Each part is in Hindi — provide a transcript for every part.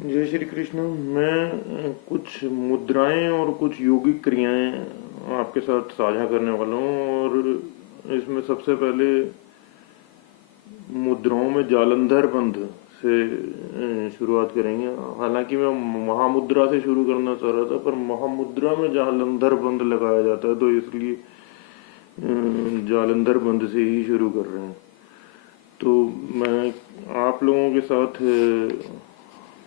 जय श्री कृष्ण। मैं कुछ मुद्राएं और कुछ योगिक क्रियाएं आपके साथ साझा करने वाला हूँ। और इसमें सबसे पहले मुद्राओं में जालंधर बंध से शुरुआत करेंगे। हालांकि मैं महामुद्रा से शुरू करना चाह रहा था, पर महामुद्रा में जालंधर बंध लगाया जाता है, तो इसलिए जालंधर बंध से ही शुरू कर रहे हैं। तो मैं आप लोगों के साथ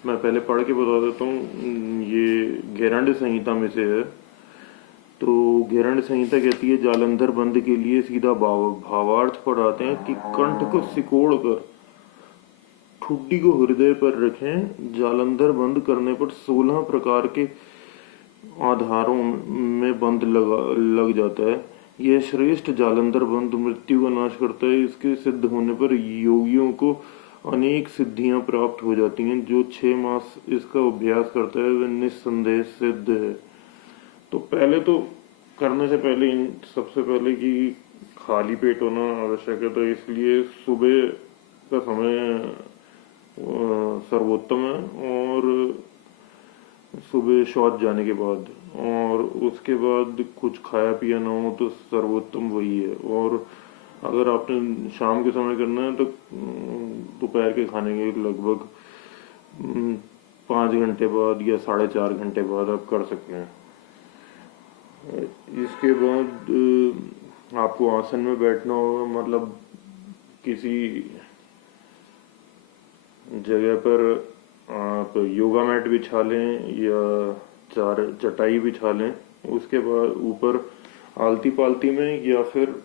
मैं पहले पढ़ के बता देता हूँ। ये घेरंड संहिता में से है। तो घेरंड संहिता कहती है, जालंधर बंद के लिए सीधा भावार्थ पढ़ाते हैं कि कंठ को सिकोड़ कर ठुड्डी को हृदय पर रखें। जालंधर बंद करने पर 16 प्रकार के आधारों में बंद लग जाता है। यह श्रेष्ठ जालंधर बंद मृत्यु का नाश करता है। इसके सिद्ध होने पर योगियों को अनेक सिद्धियां प्राप्त हो जाती हैं। जो 6 मास इसका अभ्यास करता है वह निस्संदेह सिद्ध है। तो पहले तो करने से पहले सबसे पहले कि खाली पेट होना आवश्यक है। तो इसलिए सुबह का समय सर्वोत्तम है, और सुबह शौच जाने के बाद, और उसके बाद कुछ खाया पिया ना हो तो सर्वोत्तम वही है। और अगर आपने शाम के समय करना है तो दोपहर के खाने के लगभग 5 घंटे बाद या 4.5 घंटे बाद आप कर सकते हैं। इसके बाद आपको आसन में बैठना होगा, मतलब किसी जगह पर आप योगा मैट बिछा लें या चटाई बिछा लें। उसके बाद ऊपर आलती पालती में या फिर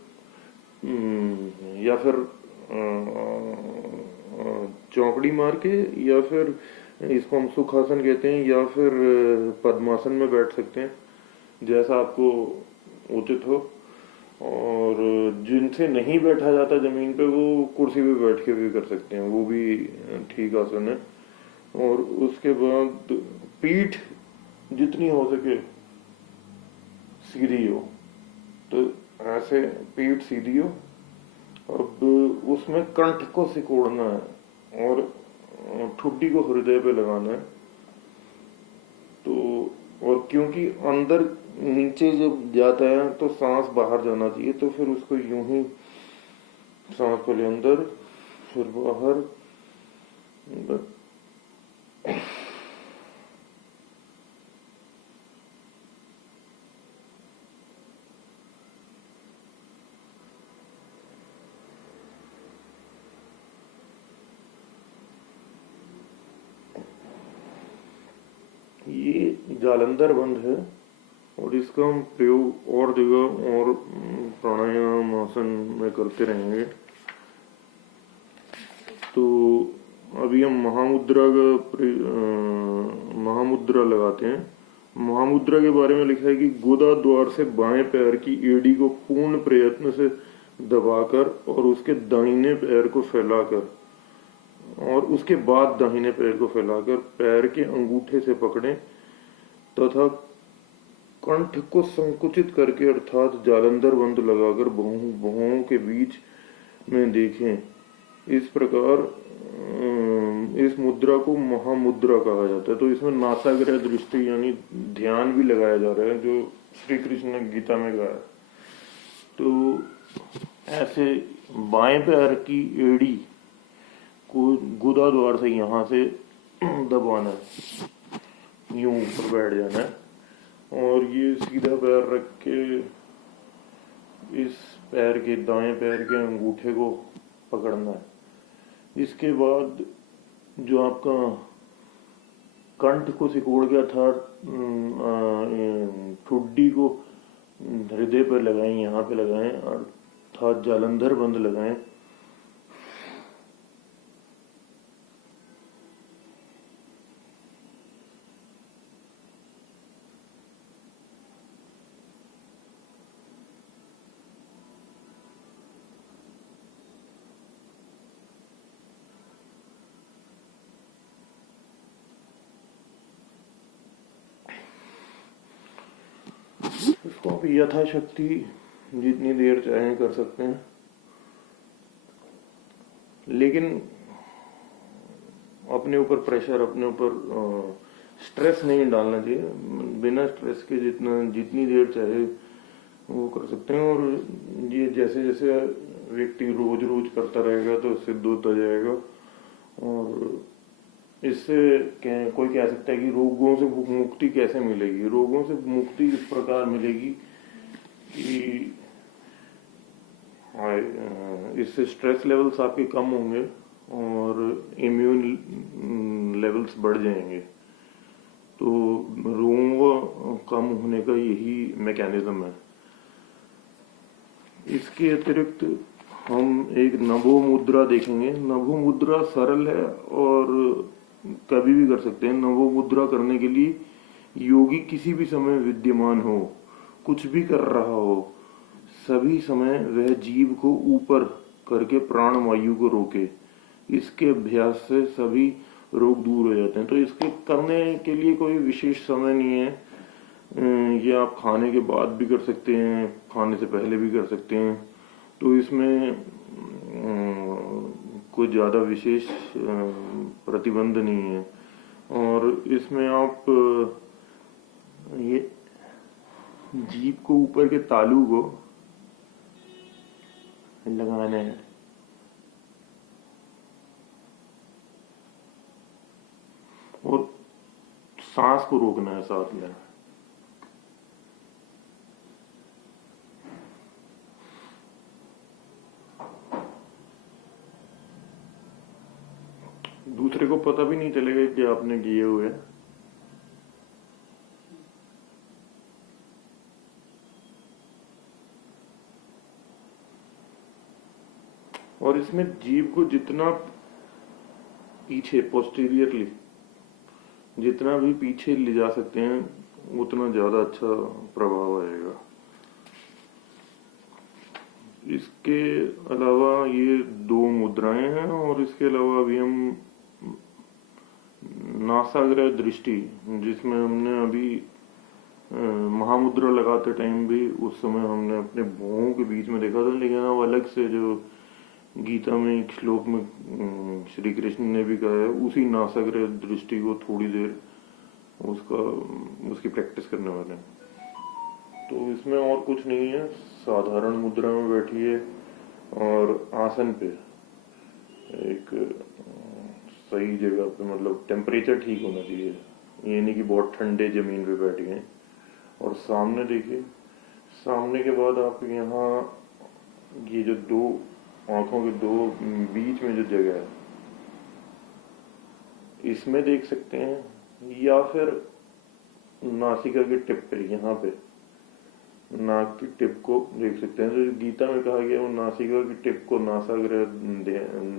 चौकड़ी मार के, या फिर इसको हम सुखासन कहते हैं, या फिर पद्मासन में बैठ सकते हैं, जैसा आपको उचित हो। और जिनसे नहीं बैठा जाता जमीन पे, वो कुर्सी पे बैठ के भी कर सकते हैं, वो भी ठीक आसन है। और उसके बाद पीठ जितनी हो सके सीधी हो, तो ऐसे पीठ सीधी हो। अब उसमें कंठ को सिकोड़ना है और ठुड्डी को हृदय पे लगाना है। तो और क्योंकि अंदर नीचे जब जाता है तो सांस बाहर जाना चाहिए, तो फिर उसको यूं ही सांस पहले अंदर फिर बाहर। ये जालंधर बंद है, और इसका हम प्रयोग और जगह और प्राणायाम आसन में करते रहेंगे। तो अभी हम महामुद्रा लगाते हैं। महामुद्रा के बारे में लिखा है कि गुदा द्वार से बाएं पैर की एड़ी को पूर्ण प्रयत्न से दबाकर और उसके दाहिने पैर को फैलाकर, और उसके बाद दाहिने पैर को फैलाकर पैर के अंगूठे से पकड़ें तथा कंठ को संकुचित करके अर्थात जालंधर बंद लगाकर भुवों के बीच में देखें। इस प्रकार इस मुद्रा को महामुद्रा कहा जाता है। तो इसमें नासाग्रह दृष्टि यानी ध्यान भी लगाया जा रहा है, जो श्री कृष्ण ने गीता में कहा है। तो ऐसे बाएं पैर की एड़ी को गुदा द्वार से यहाँ से दबाना है, यूं ऊपर बैठ जाना है, और ये सीधा पैर रख के इस पैर के दाएं पैर के अंगूठे को पकड़ना है। इसके बाद जो आपका कंठ को सिकोड़ के अर्थात ठुड्डी को हृदय पर लगाएं, यहाँ पे लगाएं, अर्थात जालंधर बंद लगाएं। इसको आप यथाशक्ति जितनी देर चाहें कर सकते हैं, लेकिन अपने ऊपर प्रेशर, अपने ऊपर स्ट्रेस नहीं डालना चाहिए। बिना स्ट्रेस के जितनी देर चाहे वो कर सकते हैं। और ये जैसे जैसे व्यक्ति रोज रोज करता रहेगा तो सिद्ध होता जाएगा। और इससे कोई कह सकता है कि रोगों से मुक्ति कैसे मिलेगी। रोगों से मुक्ति इस प्रकार मिलेगी कि इससे स्ट्रेस लेवल्स आपके कम होंगे और इम्यून लेवल्स बढ़ जाएंगे। तो रोगों कम होने का यही मैकेनिज्म है। इसके अतिरिक्त हम एक नभो मुद्रा देखेंगे। नभो मुद्रा सरल है और कभी भी कर सकते हैं। नभो मुद्रा करने के लिए योगी किसी भी समय विद्यमान हो, कुछ भी कर रहा हो, सभी समय वह जीभ को ऊपर करके प्राण वायु को रोके। इसके अभ्यास से सभी रोग दूर हो जाते हैं। तो इसके करने के लिए कोई विशेष समय नहीं है। ये आप खाने के बाद भी कर सकते हैं, खाने से पहले भी कर सकते हैं। तो इसमें कोई ज़्यादा विशेष प्रतिबंध नहीं है। और इसमें आप ये जीभ को ऊपर के तालू को लगाना है और सांस को रोकना है साथ में। दूसरे को पता भी नहीं चलेगा कि आपने किए हुए। और इसमें जीभ को जितना पीछे पोस्टीरियरली जितना भी पीछे ले जा सकते हैं उतना ज्यादा अच्छा प्रभाव आएगा। इसके अलावा ये 2 मुद्राएं हैं। और इसके अलावा अभी हम नासाग्र दृष्टि, जिसमें हमने अभी महामुद्रा लगाते टाइम भी उस समय हमने अपने भौहों के बीच में देखा था। लेकिन अब अलग से जो गीता में एक श्लोक में श्री कृष्ण ने भी कहा है, उसी नासाग्र दृष्टि को थोड़ी देर उसकी प्रैक्टिस करने वाले हैं। तो इसमें और कुछ नहीं है। साधारण मुद्रा में बैठिए और आसन पे एक सही जगह पे, मतलब टेम्परेचर ठीक होना चाहिए। ये नहीं कि बहुत ठंडे जमीन पे बैठ गए। और सामने देखिए। सामने के बाद आप यहाँ ये जो 2 आंखों के 2 बीच में जो जगह है इसमें देख सकते हैं, या फिर नासिका के टिप पे, यहाँ पे नाक की टिप को देख सकते हैं। जो गीता में कहा गया वो नासिका की टिप को नासाग्र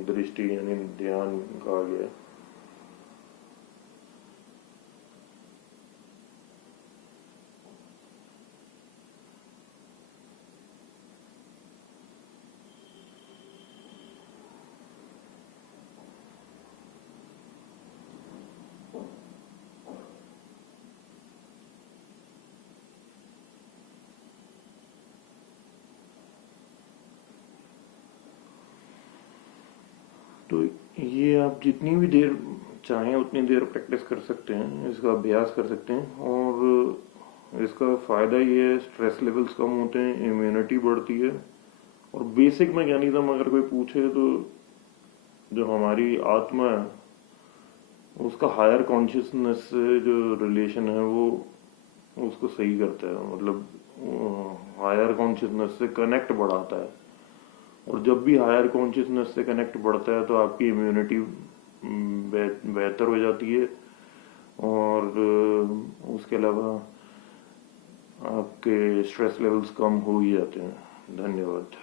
दृष्टि यानी ध्यान कहा गया। तो ये आप जितनी भी देर चाहें उतनी देर प्रैक्टिस कर सकते हैं, इसका अभ्यास कर सकते हैं। और इसका फ़ायदा ये है, स्ट्रेस लेवल्स कम होते हैं, इम्यूनिटी बढ़ती है। और बेसिक मैकेनिज्म अगर कोई पूछे तो जो हमारी आत्मा है उसका हायर कॉन्शियसनेस से जो रिलेशन है वो उसको सही करता है। मतलब हायर कॉन्शियसनेस से कनेक्ट बढ़ाता है। और जब भी हायर कॉन्शियसनेस से कनेक्ट बढ़ता है तो आपकी इम्यूनिटी बेहतर हो जाती है। और उसके अलावा आपके स्ट्रेस लेवल्स कम हो ही जाते हैं। धन्यवाद।